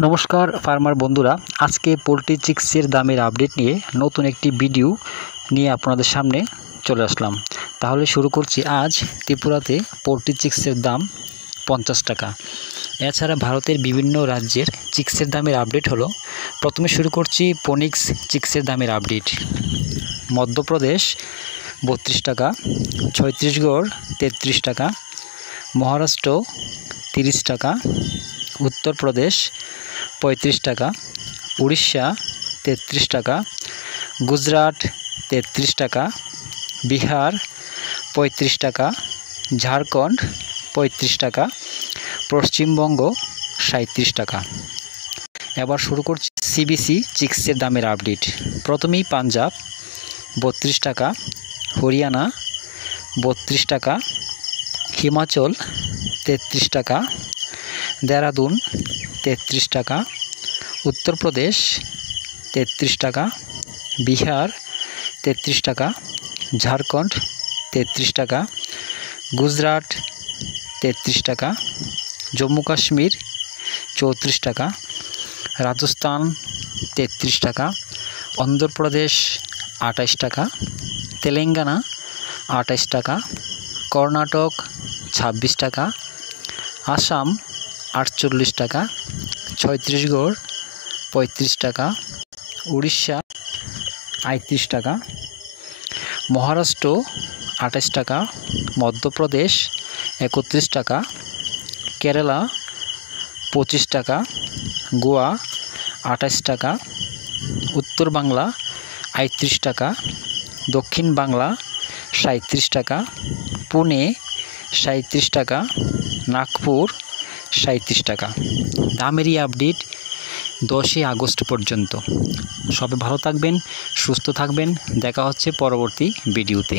নমস্কার ফার্মার বন্ধুরা, আজকে পোলট্রি চিক্সের দামের আপডেট নিয়ে নতুন একটি ভিডিও নিয়ে আপনাদের সামনে চলে আসলাম। তাহলে শুরু করছি। আজ ত্রিপুরাতে পোলট্রি চিক্সের দাম 50 টাকা। এছাড়া ভারতের বিভিন্ন রাজ্যের চিক্সের দামের আপডেট হলো। প্রথমে শুরু করছি ফোনিক্স চিক্সের দামের আপডেট। মধ্যপ্রদেশ 32 টাকা, ছত্তিশগড় 33 টাকা, মহারাষ্ট্র 30 টাকা, উত্তরপ্রদেশ 35 টাকা, উড়িষ্যা 33 টাকা, গুজরাট 33 টাকা, বিহার 35 টাকা, ঝাড়খণ্ড 35 টাকা, পশ্চিমবঙ্গ 37 টাকা। এবার শুরু করছি সিবিসি চিক্সের দামের আপডেট। প্রথমেই পাঞ্জাব 32 টাকা, হরিয়ানা 32 টাকা, হিমাচল 33 টাকা, দেরাদুন 33 টাকা, উত্তরপ্রদেশ 33 টাকা, বিহার 33 টাকা, ঝাড়খণ্ড 33 টাকা, গুজরাট 33 টাকা, জম্মু কাশ্মীর 34 টাকা, রাজস্থান 33 টাকা, অন্ধ্রপ্রদেশ 28 টাকা, তেলেঙ্গানা 28 টাকা, কর্ণাটক 26 টাকা, আসাম 48 টাকা, ছত্তিশগড় 35 টাকা, উড়িষ্যা 38 টাকা, মহারাষ্ট্র 28 টাকা, মধ্যপ্রদেশ 31 টাকা, কেরালা 25 টাকা, গোয়া 28 টাকা, উত্তর বাংলা 38 টাকা, দক্ষিণ বাংলা 37 টাকা, পুনে 37 টাকা, নাগপুর 37 টাকা। দামেরই আপডেট 10 আগস্ট পর্যন্ত। সবাই ভালো থাকবেন, সুস্থ থাকবেন। দেখা হচ্ছে পরবর্তী ভিডিওতে।